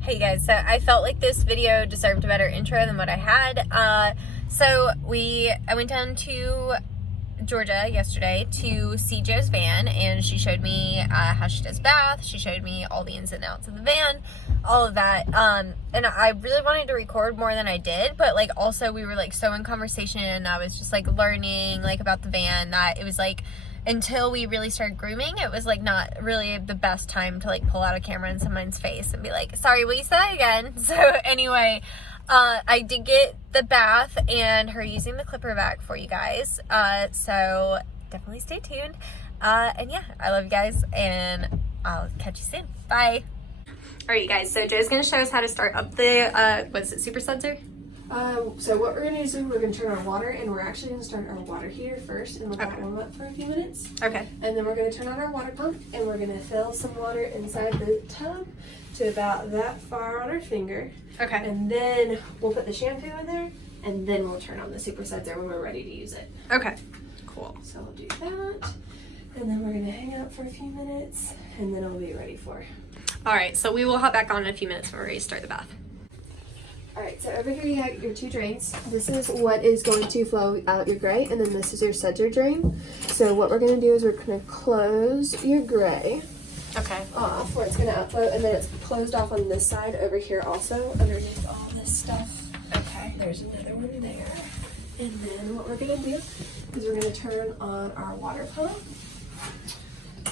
Hey guys, so I felt like this video deserved a better intro than what I had. So I went down to Georgia yesterday to see Joe's van, and she showed me how she does bath. She showed me all the ins and outs of the van, all of that. And I really wanted to record more than I did, but like also we were like so in conversation, and I was just like learning like about the van that it was like, until we really started grooming, it was like not really the best time to like pull out a camera in someone's face and be like, sorry, will you say that again? So anyway, I did get the bath and her using the clipper vac for you guys. So definitely stay tuned. And yeah, I love you guys, and I'll catch you soon. Bye. All right, you guys, so Joe's gonna show us how to start up the, what is it, Super Sudser? So what we're going to do is we're going to turn our water, and we're actually going to start our water heater first and let that warm up for a few minutes. Okay. And then we're going to turn on our water pump, and we're going to fill some water inside the tub to about that far on our finger. Okay. And then we'll put the shampoo in there, and then we'll turn on the Super Sudser when we're ready to use it. Okay. Cool. So we'll do that, and then we're going to hang out for a few minutes, and then it'll be ready for. All right, so we will hop back on in a few minutes when we're ready to start the bath. Alright, so over here you have your two drains. This is what is going to flow out your gray, and then this is your Sudser drain. So what we're going to do is we're going to close your gray off where it's going to outflow, and then it's closed off on this side over here also, underneath all this stuff. Okay. There's another one there. And then what we're going to do is we're going to turn on our water pump.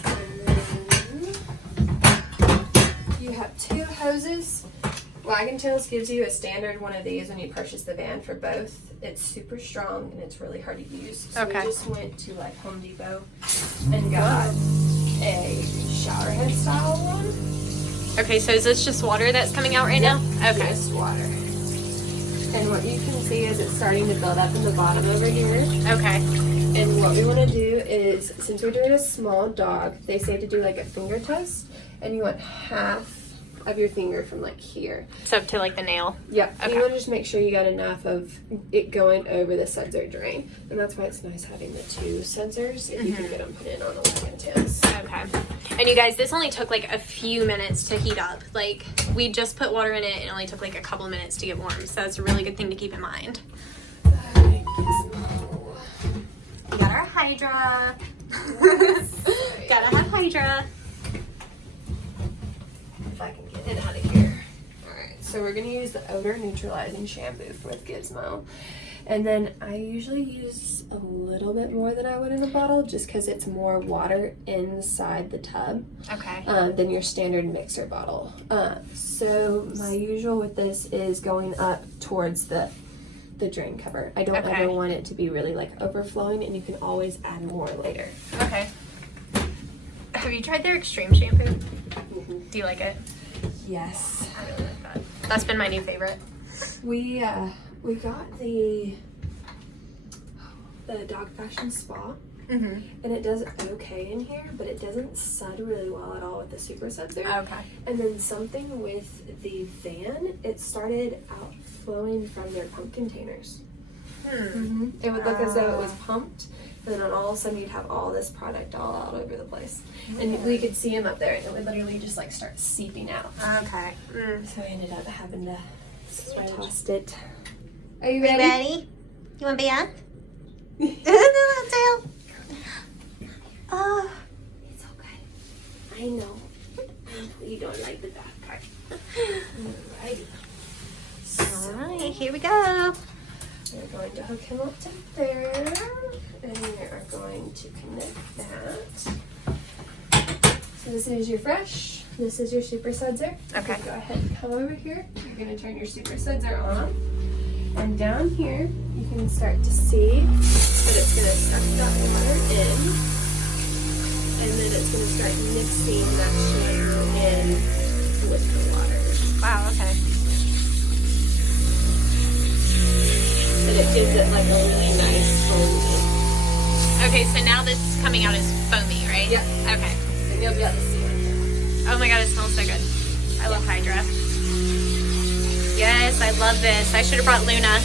And then you have two hoses. Wag'n gives you a standard one of these when you purchase the van for both. It's super strong and it's really hard to use. So we just went to like Home Depot and got a shower head style one. Okay, so is this just water that's coming out right now? Okay. Just water. And what you can see is it's starting to build up in the bottom over here. Okay. And what we want to do is, since we're doing a small dog, they say to do like a finger test, and you want half of your finger from like here. So up to like the nail? Yep. Okay. You want to just make sure you got enough of it going over the Sudser drain. And that's why it's nice having the two Sudsers if you can get them put in on the Wag'n tails. Okay. And you guys, this only took like a few minutes to heat up. Like, we just put water in it, and it only took like a couple of minutes to get warm. So that's a really good thing to keep in mind. Alright, We got our Hydra. Gotta have Hydra. if I can get it out of here. Alright, so we're going to use the odor neutralizing shampoo with Gizmo. And then I usually use a little bit more than I would in a bottle, just because it's more water inside the tub than your standard mixer bottle. So my usual with this is going up towards the drain cover. I don't ever want it to be really like overflowing, and you can always add more later. Okay. Have you tried their extreme shampoo? Do you like it? Yes. I really like that. That's been my new favorite. We got the Dog Fashion Spa, and it does okay in here, but it doesn't sud really well at all with the Super Sudser. Okay. And then something with the van, it started outflowing from their pump containers. It would look as though it was pumped, and then all of a sudden you'd have all this product all out over the place. And we could see them up there, and it would literally just like start seeping out. Okay. So I ended up having to toss it. Are you Ready? ready? You want bath? Tail. Oh, it's okay. I know. You don't like the back part. Alrighty. Alright, here we go. We're going to hook him up to there, and we are going to connect that. So this is your fresh. This is your Super Sudser. Okay. Go ahead and come over here. You're going to turn your Super Sudser on. And down here, you can start to see that it's going to suck that water in. And then it's going to start mixing that shampoo in with the water. Wow, okay. And it gives it like a really nice foamy. Okay, so now this is coming out as foamy, right? Yep. Okay. And you'll be able to see it. Oh my god, it smells so good. I love Hydra. Yes, I love this. I should have brought Luna.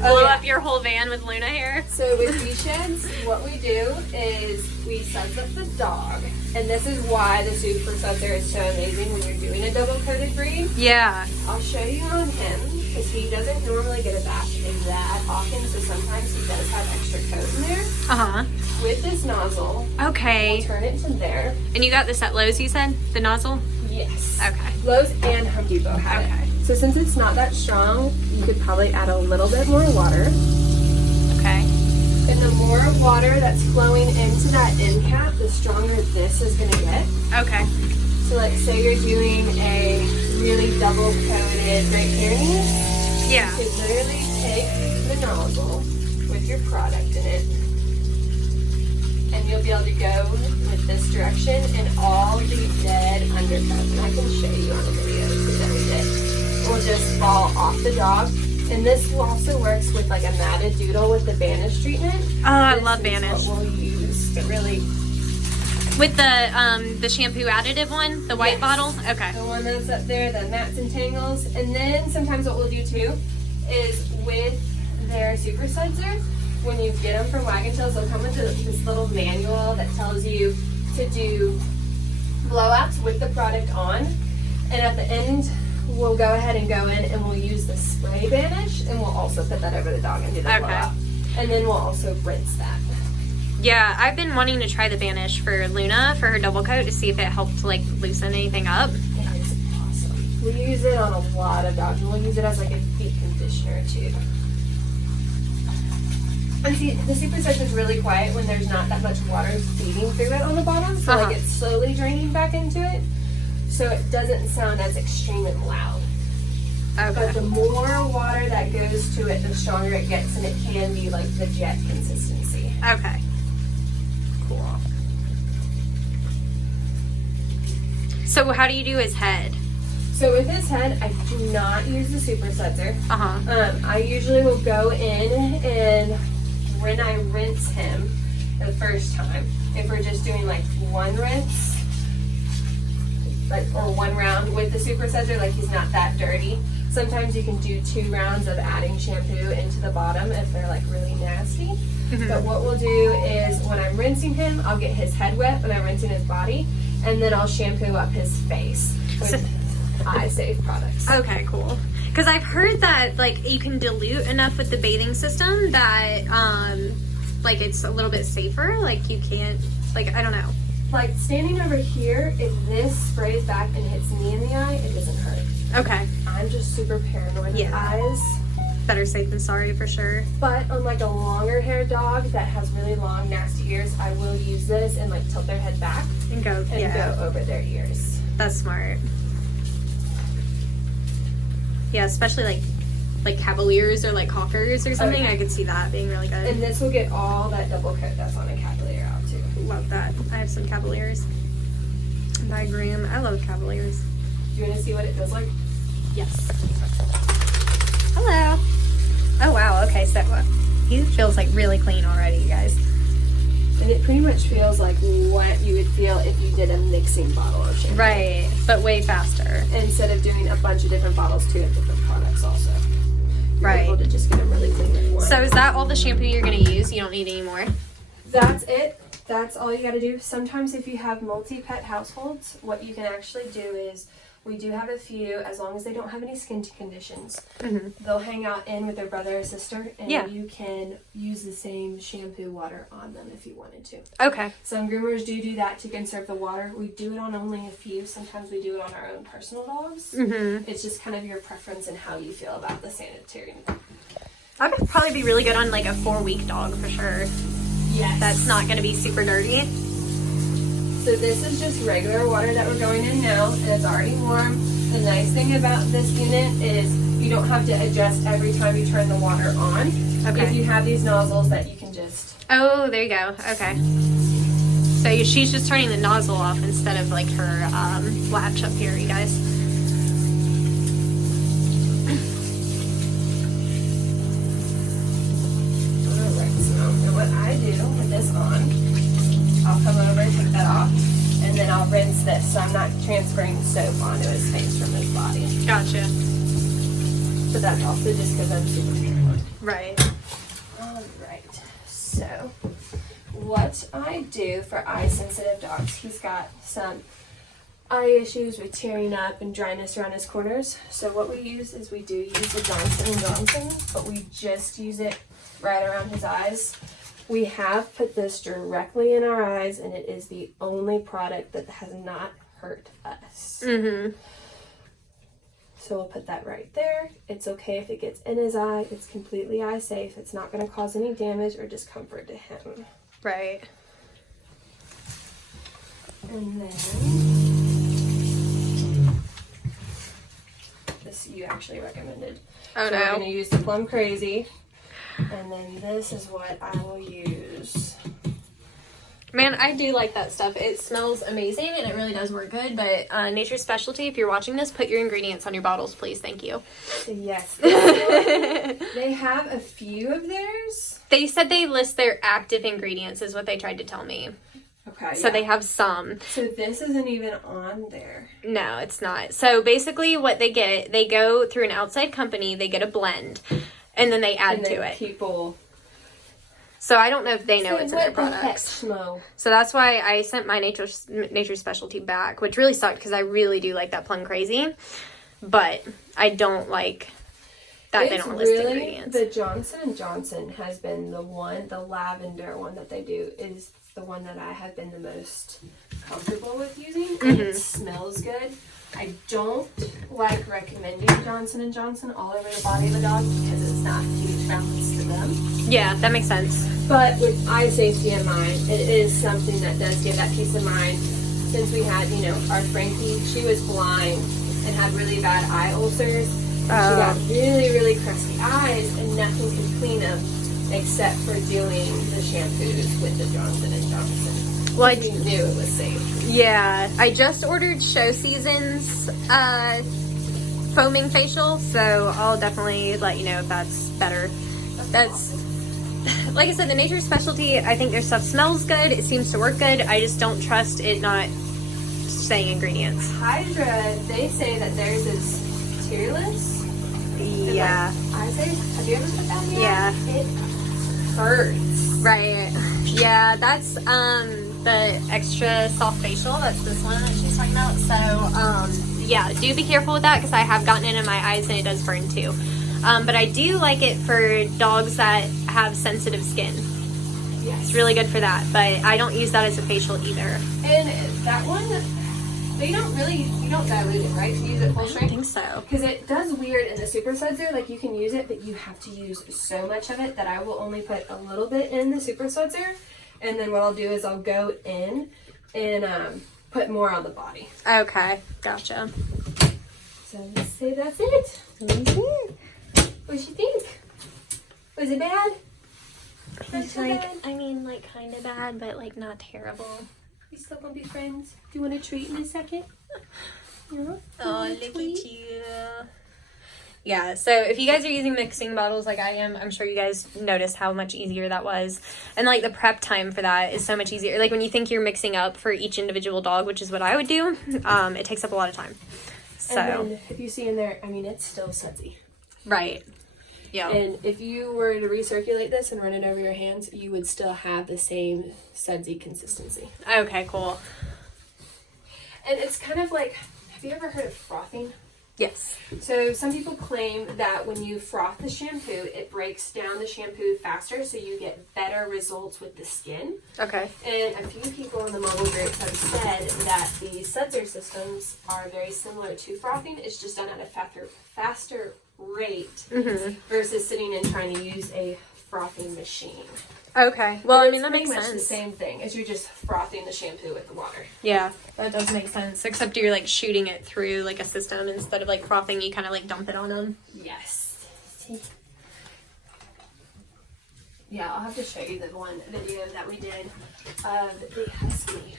Blow up your whole van with Luna here. So with V-Sheds, what we do is we suds up the dog. And this is why the Super Sudser is so amazing when you're doing a double coat good breed. Yeah. I'll show you on him because he doesn't normally get a bath that often, so sometimes he does have extra coat in there. Uh-huh. With this nozzle, Okay. we'll turn it to there. And you got this at Lowe's, you said? The nozzle? Yes. Okay. Lowe's and Home Depot have Okay. it. So since it's not that strong, you could probably add a little bit more water. Okay. And the more water that's flowing into that end cap, the stronger this is going to get. Okay. So like say you're doing a really double coated Great Pyrenees, Yeah. you could literally take the nozzle with your product in it, and you'll be able to go with this direction and all the dead undercoat. And I can show you on a video too that we did. Will just fall off the dog. And this also works with like a matted doodle with the Vanish treatment. Oh, I This love is Vanish. what we'll use to really, With the shampoo additive one, the white Yes. bottle? Okay. the one that's up there, the mats and tangles. And then sometimes what we'll do too is with their Super Sudser, when you get them from Wag'n, they'll come with this little manual that tells you to do blowouts with the product on. And at the end, we'll go ahead and go in and we'll use the spray Vanish, and we'll also put that over the dog and do the Okay. blowout. And then we'll also rinse that. Yeah, I've been wanting to try the Vanish for Luna for her double coat to see if it helped like loosen anything up. It is awesome. We use it on a lot of dogs, and we'll use it as like a deep conditioner too. And see, the Super Sudser is really quiet when there's not that much water feeding through it on the bottom, so like it's slowly draining back into it, so it doesn't sound as extreme and loud. Okay. But the more water that goes to it, the stronger it gets, and it can be like the jet consistency. Okay. Cool. So how do you do his head? So with his head, I do not use the Super Sudser. Uh-huh. I usually will go in, and when I rinse him the first time, if we're just doing like one rinse, like or one round with the Super Sudser, like he's not that dirty. Sometimes you can do 2 rounds of adding shampoo into the bottom if they're like really nasty. Mhm. But what we'll do is when I'm rinsing him, I'll get his head wet when I'm rinsing his body, and then I'll shampoo up his face with eye safe products. Okay, cool. Because I've heard that like you can dilute enough with the bathing system that like it's a little bit safer. Like you can't, like, I don't know. Like standing over here, if this sprays back and hits me in the eye, it doesn't hurt. Okay. I'm just super paranoid with Yeah. eyes. Better safe than sorry for sure. But on like a longer haired dog that has really long, nasty ears, I will use this and like tilt their head back And go, and yeah. go over their ears. That's smart. Yeah, especially like Cavaliers or like Hawkers or something. yeah. I could see that being really good. And this will get all that double coat that's on a Cavalier out too. Love that. I have some Cavaliers. By Groom. I love Cavaliers. Do you want to see what it feels like? Yes. Hello. Oh wow. Okay, so he feels like really clean already, you guys. And it pretty much feels like what you would feel if you did a mixing bottle of shampoo. Right, but way faster. Instead of doing a bunch of different bottles too of different products also. You're Right. able to just get them really clean with one. So is that all the shampoo you're gonna use? You don't need any more? That's it. That's all you got to do. Sometimes if you have multi-pet households, what you can actually do is, we do have a few, as long as they don't have any skin conditions, Mm-hmm. they'll hang out in with their brother or sister, and Yeah. you can use the same shampoo water on them if you wanted to. Okay. Some groomers do that to conserve the water. We do it on only a few. Sometimes we do it on our own personal dogs. Mm-hmm. It's just kind of your preference and how you feel about the sanitary. That would probably be really good on like a 4-week dog for sure. Yes. That's not gonna be super dirty. So this is just regular water that we're going in now, and it's already warm. The nice thing about this unit is you don't have to adjust every time you turn the water on. Okay. If you have these nozzles that you can just... Oh, there you go. Okay. So she's just turning the nozzle off instead of like her latch up here, you guys. Alright, so what I do with this on, I'll come over and take that off, and then I'll rinse this so I'm not transferring soap onto his face from his body. Gotcha. But that's also just because I'm super paranoid. Right. Alright, so what I do for eye sensitive dogs, he's got some eye issues with tearing up and dryness around his corners. So what we use is we do use the Johnson & Johnson, but we just use it right around his eyes. We have put this directly in our eyes, and it is the only product that has not hurt us. Mm-hmm. So we'll put that right there. It's okay if it gets in his eye. It's completely eye safe. It's not going to cause any damage or discomfort to him. Right. And then this you actually recommended. Oh, so no. we're going to use the Plum Crazy. And then this is what I will use. Man, I do like that stuff. It smells amazing and it really does work good. But Nature's Specialty, if you're watching this, put your ingredients on your bottles, please. Thank you. Yes. They have a few of theirs. They said they list their active ingredients is what they tried to tell me. Okay. So they have some. So this isn't even on there. No, it's not. So basically what they get, they go through an outside company, they get a blend, and then they add to it. People... So I don't know if they know it's in their What the heck, products. Schmo? So that's why I sent my Nature's Specialty back, which really sucked because I really do like that Plum Crazy. But I don't like that they don't list ingredients. The Johnson & Johnson has been the lavender one that they do is the one that I have been the most comfortable with using. And it smells good. I don't like recommending Johnson & Johnson all over the body of the dog because it's not huge balance to them. Yeah, that makes sense. But with eye safety in mind, it is something that does give that peace of mind. Since we had, our Frankie, she was blind and had really bad eye ulcers. She got really, really crusty eyes and nothing could clean them except for doing the shampoos with the Johnson & Johnson. Well, we knew it was safe. Yeah, I just ordered Show Season's foaming facial, so I'll definitely let you know if that's better. That's like I said, the Nature's Specialty, I think their stuff smells good. It seems to work good. I just don't trust it not saying ingredients. Hydra, they say that theirs is tearless. Yeah. I say, have you ever put that in? Yeah. It hurts. Right. Yeah, that's the extra soft facial. That's this one that she's talking about. So, yeah, do be careful with that because I have gotten it in my eyes and it does burn too. But I do like it for dogs that have sensitive skin. Yes. It's really good for that, but I don't use that as a facial either. And that one, you don't dilute it, right? To use it full I strength? think so. Because it does weird in the Super Sudser, like you can use it, but you have to use so much of it that I will only put a little bit in the Super Sudser. And then what I'll do is I'll go in and put more on the body. Okay, gotcha. So let's say that's it. What'd you think? Was it bad? It's kind of bad, but like not terrible. We still gonna be friends? Do you want a treat in a second? Yeah. Oh, look at you. Yeah, so if you guys are using mixing bottles like I am, I'm sure you guys noticed how much easier that was. And like the prep time for that is so much easier. Like when you think you're mixing up for each individual dog, which is what I would do, it takes up a lot of time. So, and then if you see in there, it's still sudsy. Right. Yeah. And if you were to recirculate this and run it over your hands, you would still have the same sudsy consistency. Okay, cool. And it's kind of like, have you ever heard of frothing? Yes. So some people claim that when you froth the shampoo, it breaks down the shampoo faster, so you get better results with the skin. Okay. And a few people in the mobile groups have said that the Sudser systems are very similar to frothing. It's just done at a faster rate versus sitting and trying to use a frothing machine. Okay. Well, But I mean, that makes pretty much sense. the same thing as you're just frothing the shampoo with the water. Yeah, that does make sense. Except you're like shooting it through like a system instead of like frothing. You kind of like dump it on them. Yes. See? Yeah, I'll have to show you the one video that we did of the husky.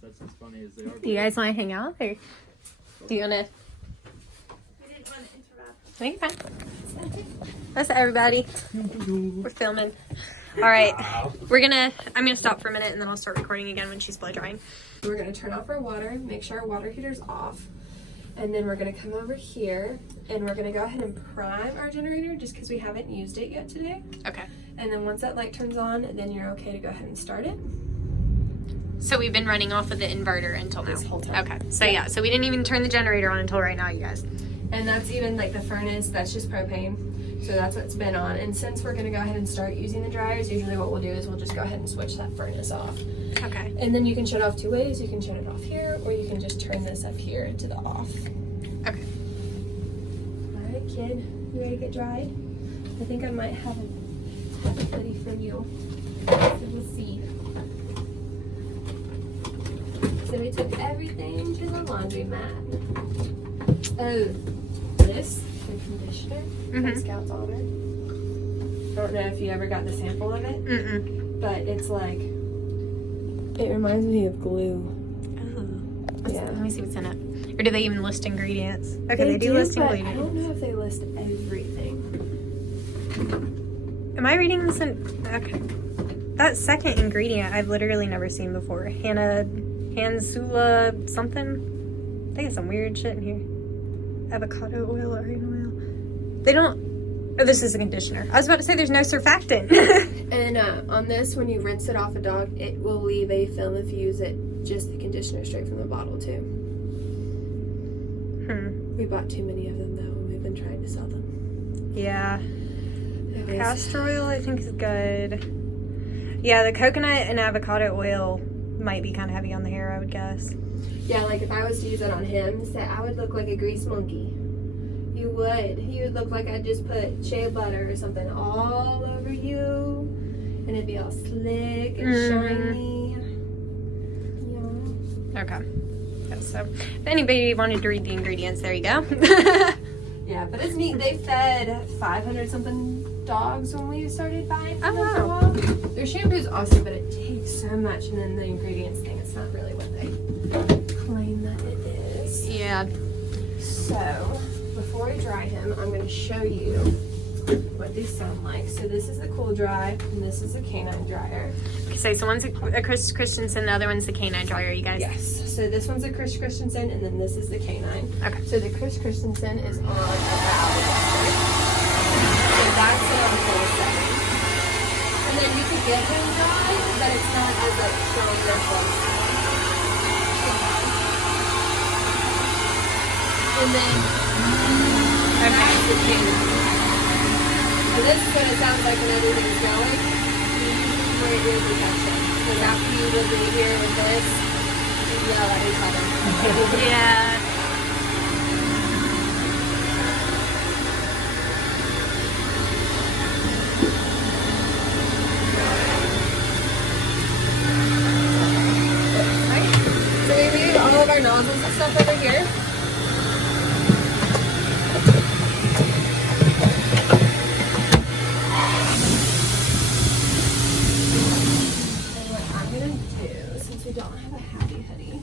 That's as funny as they are. Do you guys want to hang out or do you want to? I didn't want to interrupt. Hang on. That's everybody. We're filming. All right. I'm gonna stop for a minute and then I'll start recording again when she's blow drying. We're going to turn off our water, make sure our water heater's off, and then we're going to come over here and we're going to go ahead and prime our generator just because we haven't used it yet today. Okay. And then once that light turns on, then you're okay to go ahead and start it. So we've been running off of the inverter until now. This whole time. Okay. So yeah, so we didn't even turn the generator on until right now, you guys. And that's even like the furnace, that's just propane. So that's what's been on. And since we're gonna go ahead and start using the dryers, usually what we'll do is we'll just go ahead and switch that furnace off. Okay. And then you can shut off two ways. You can shut it off here, or you can just turn this up here to the off. Okay. All right, kid, you ready to get dried? I think I might have a hoodie for you. So we'll see. So we took everything to the laundromat. Oh, this, the conditioner, Mhm. Scout's Honor. I don't know if you ever got the sample of it, but it's like, it reminds me of glue. Oh. Yeah. Let me see what's in it. Or do they even list ingredients? Okay, they do list but I ingredients. don't know if they list everything. Am I reading this in? Okay. That second ingredient I've literally never seen before. Hansula something. I think it's some weird shit in here. Avocado oil, argan oil. They don't. Oh, this is a conditioner. I was about to say there's no surfactant. And on this, when you rinse it off a dog, it will leave a film if you use it just the conditioner straight from the bottle too. We bought too many of them though, and we've been trying to sell them. Yeah. Anyways. Castor oil I think is good. Yeah, the coconut and avocado oil might be kind of heavy on the hair, I would guess. Yeah, like if I was to use it on him, say I would look like a grease monkey. You would. You would look like I just put shea butter or something all over you, and it'd be all slick and shiny. Yeah. Okay. Yeah, so if anybody wanted to read the ingredients, there you go. Yeah, but it's neat. They fed 500 something dogs when we started buying from Oh, them for a wow. while. Their shampoo is awesome, but it takes so much, and then the ingredients thing, it's not really what they claim that it is. Yeah. So, before we dry him, I'm going to show you what these sound like. So this is the cool dry, and this is a canine dryer. Okay, so one's a Chris Christensen, the other one's the canine dryer, you guys. Yes. So this one's a Chris Christensen, and then this is the canine. Okay. So the Chris Christensen is on about. So that's it on full setting. And then you could get him dry, but it's not as like strong as one. And then that's the canine. And this is what it sounds like when everything's going. You wear ear protection. Because after you live in here with this, you yell at each other. Yeah. Right? So we leave all of our nozzles and stuff over here. And what I'm gonna do, since we don't have a happy hoodie,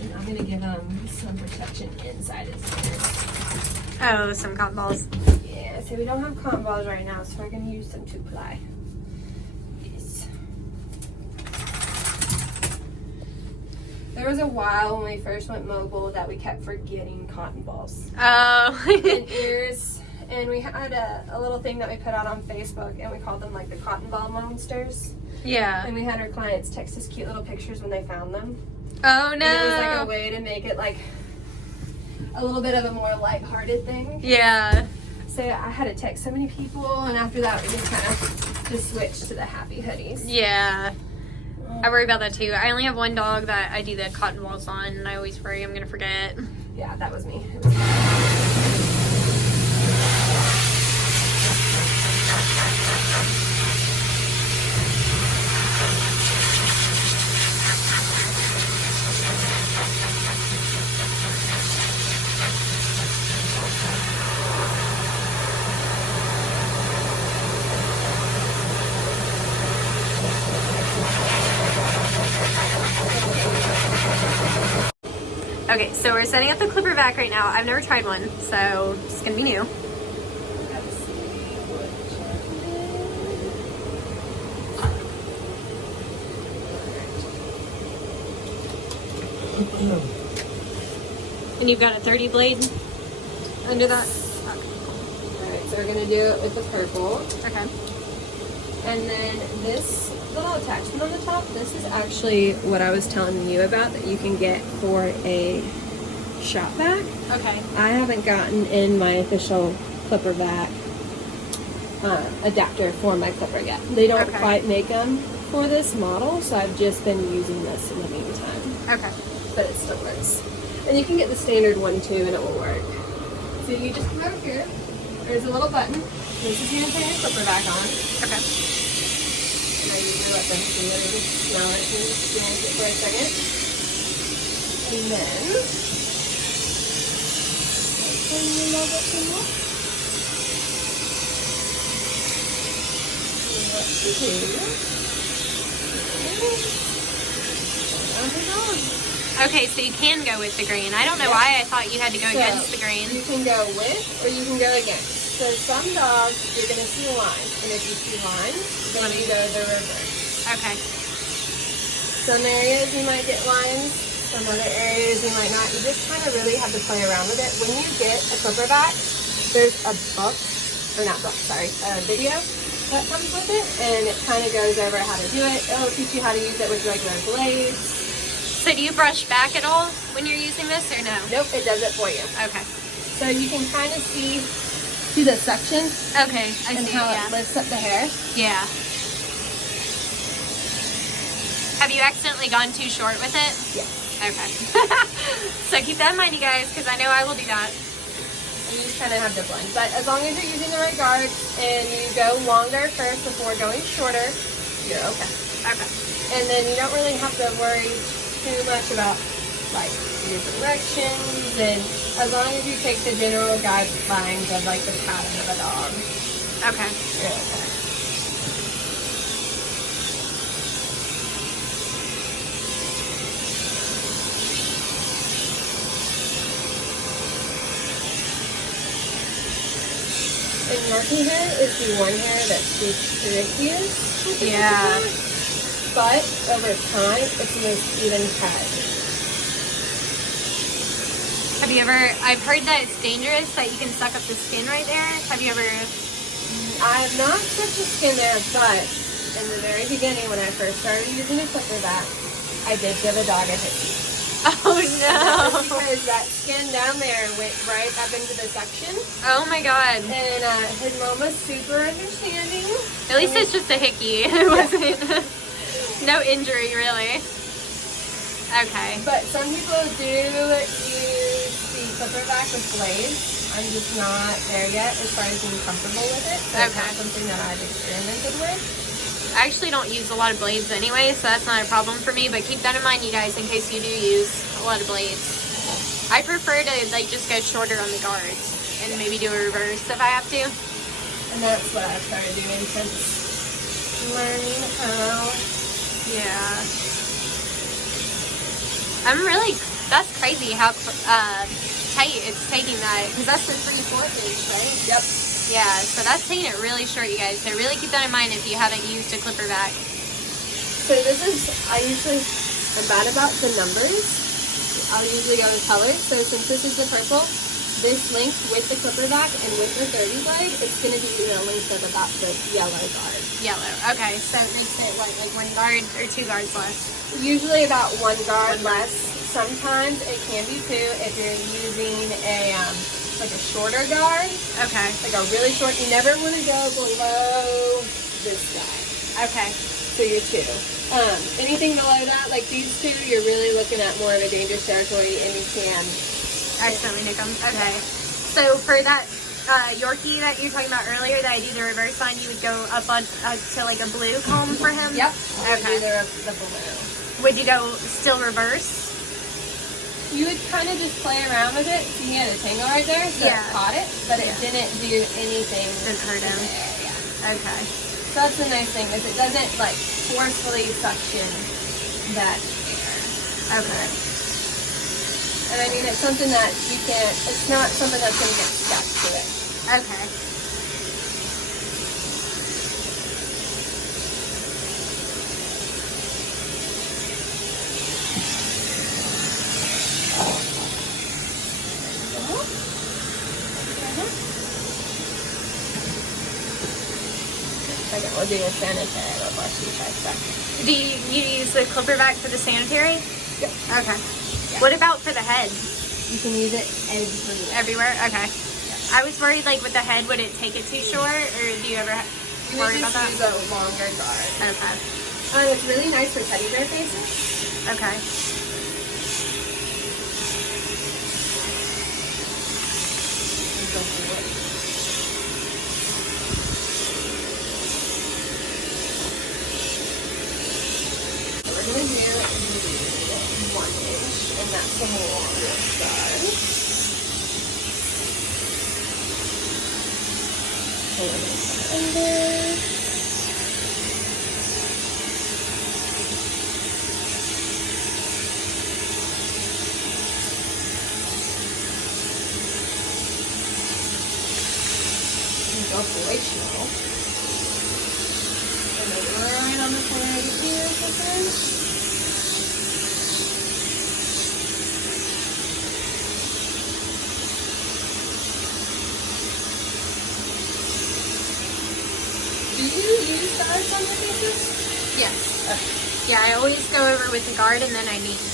is I'm gonna give them some protection inside his ears. Oh, some cotton balls. Yeah, so we don't have cotton balls right now, so we're gonna use some 2-ply. Yes. There was a while when we first went mobile that we kept forgetting cotton balls Oh. and ears, and we had a little thing that we put out on Facebook, and we called them like the cotton ball monsters. Yeah. And we had our clients text us cute little pictures when they found them. Oh no. And it was like a way to make it like a little bit of a more lighthearted thing. Yeah. So I had to text so many people, and after that we just kind of just switched to the happy hoodies. Yeah. I worry about that too. I only have one dog that I do the cotton balls on, and I always worry I'm gonna forget. Yeah, that was me. It was Okay, so we're setting up the clipper vac right now. I've never tried one, so it's gonna be new. And you've got a 30 blade under that? Alright, so we're gonna do it with the purple. Okay. And then this little attachment on the top, this is actually what I was telling you about that you can get for a shop vac. Okay. I haven't gotten in my official clipper vac adapter for my clipper yet. They don't Okay. quite make them for this model, so I've just been using this in the meantime. Okay. But it still works. And you can get the standard one too, and it will work. So you just come over here. There's a little button. This is going to turn your clipper back on. Okay. And I usually let them see it and smell it and experience it for a second. And then turn a little bit more. What to do? Okay, so you can go with the grain. I don't know why I thought you had to go So, against the grain. You can go with or you can go against. So some dogs, you're going to see lines. And if you see lines, then you go the reverse. Okay. Some areas you might get lines. Some other areas you might not. You just kind of really have to play around with it. When you get a clipper back, there's a video that comes with it. And it kind of goes over how to do it. It'll teach you how to use it with regular blades. So do you brush back at all when you're using this or no? Nope, it does it for you. Okay. So you can kind of see the suction Okay, I and see. how Yeah. it lifts up the hair. Yeah. Have you accidentally gone too short with it? Yeah. Okay. So keep that in mind, you guys, because I know I will do that. And you just kind of have to blend. But as long as you're using the right guards and you go longer first before going shorter, you're okay. Okay. And then you don't really have to worry too much about like your directions, and as long as you take the general guidelines of like the pattern of a dog, Okay. you're okay. And Yorkie hair is the one hair that's the trickiest with the Yeah. clipper, but over time it's the most even cut. Have you ever, I've heard that it's dangerous that you can suck up the skin right there. Have you ever? I have not touched the skin there, but in the very beginning when I first started using a clipper vac, I did give a dog a hickey. Oh That was no. because that skin down there went right up into the suction, Oh my god. and his mom was super understanding. At least it's just a hickey. It wasn't, no injury really. Okay. But some people do use the clipper vac with blades. I'm just not there yet as far as being comfortable with it. So it's not Okay. something that I've experimented with. I actually don't use a lot of blades anyway, so that's not a problem for me, but keep that in mind, you guys, in case you do use a lot of blades. I prefer to like just go shorter on the guards and maybe do a reverse if I have to. And that's what I've started doing since learning how. Yeah. That's crazy how tight it's taking that, because that's the 3/4 inch, right? Yep. Yeah, so that's taking it really short, you guys. So really keep that in mind if you haven't used a clipper vac. So this is, I'm bad about the numbers. I'll usually go in colors. So since this is the purple, this length with the clipper vac and with the 30 blade, it's going to be the length of about the yellow guard. Yellow. Okay, so it makes it what, like 1 guard or 2 guards less? Usually about 1 guard less. Sometimes it can be 2 if you're using a like a shorter guard, Okay. like a really short. You never want to go below this guy. Okay. So you're 2. Anything below that, like these 2, you're really looking at more of a dangerous territory, and you can. Accidentally nick them. Okay. So for that Yorkie that you were talking about earlier that I do the reverse on, you would go up on to like a blue comb for him? Yep. Okay. The blue. Would you go still reverse? You would kind of just play around with it. So you had a tangle right there, so Yeah. it caught it, but it Yeah. didn't do anything. Didn't hurt him. There, yeah. Okay. So that's the nice thing, is it doesn't like forcefully suction that air. Okay. And I mean, it's something that you can't, it's not something that's going to get stuck to it. Okay. I got we'll do a sanitary before she tries that. Do you use the clipper back for the sanitary? Yep. Okay. What about for the head? You can use it everywhere. Everywhere? Okay. I was worried, like, with the head, would it take it too short, or do you ever worry about that? Use a longer guard. Okay. It's really nice for teddy bear faces. Okay. So we're going to do 1 inch, and that's the longest guard. Under. Go voicemail. And then right on the side here, something. Do you use guards on your faces? Yes. Okay. Yeah, I always go over with the guard and then I neaten.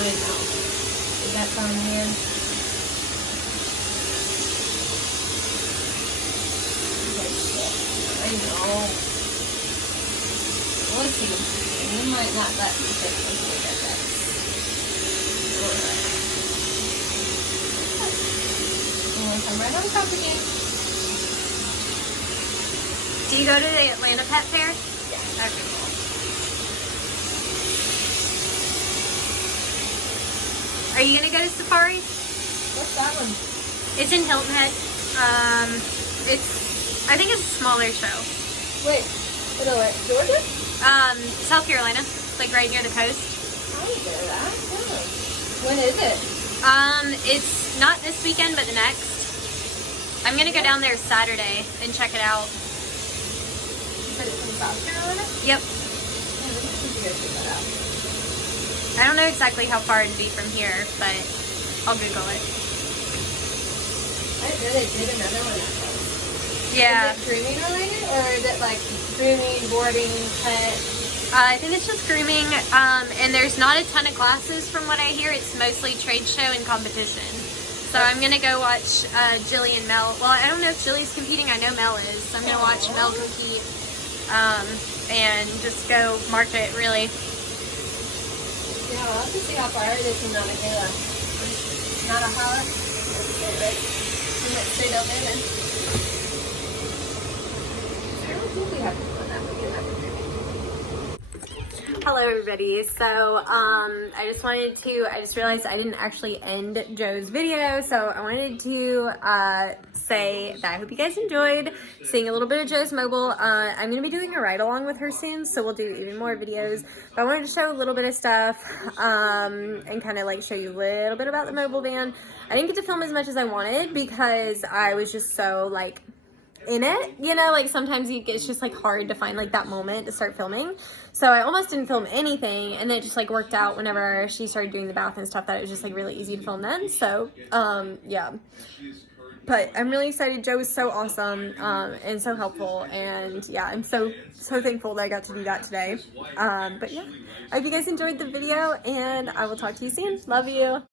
I know. Does that sound weird? I know. Let's see. You might not let me take this look at this. I'm gonna come right on top again. Do you go to the Atlanta Pet Fair? Yeah. Okay, cool. Are you gonna go to Safari? What's that one? It's in Hilton Head. I think it's a smaller show. Wait. Georgia? South Carolina, like right near the coast. I didn't go to that. Oh. When is it? It's not this weekend, but the next. I'm gonna go down there Saturday and check it out. You said it's in South Carolina? Yep. Yeah, we need to go check that out. I don't know exactly how far it'd be from here, but I'll Google it. I didn't know they did another one at home. Yeah. Is it grooming related, or is it like grooming, boarding, pet? I think it's just grooming, and there's not a ton of classes from what I hear. It's mostly trade show and competition. So I'm gonna go watch Jilly and Mel. Well, I don't know if Jilly's competing. I know Mel is. So I'm gonna watch Mel compete, and just go market really. Yeah, I'll have to see how far it is from Nantahala. Not a holler. Right? We went straight over there then. I don't think we have to go that way. Hello everybody. So I just realized I didn't actually end Joe's video, so I wanted to say that I hope you guys enjoyed seeing a little bit of Joe's mobile. I'm going to be doing a ride along with her soon, so we'll do even more videos, but I wanted to show a little bit of stuff and kind of like show you a little bit about the mobile van. I didn't get to film as much as I wanted because I was just so like in it, you know, like sometimes it's just like hard to find like that moment to start filming. So I almost didn't film anything, and it just like worked out whenever she started doing the bath and stuff that it was just like really easy to film then. So yeah, but I'm really excited. Joe was so awesome and so helpful, and yeah, I'm so thankful that I got to do that today. But yeah, I hope you guys enjoyed the video, and I will talk to you soon. Love you.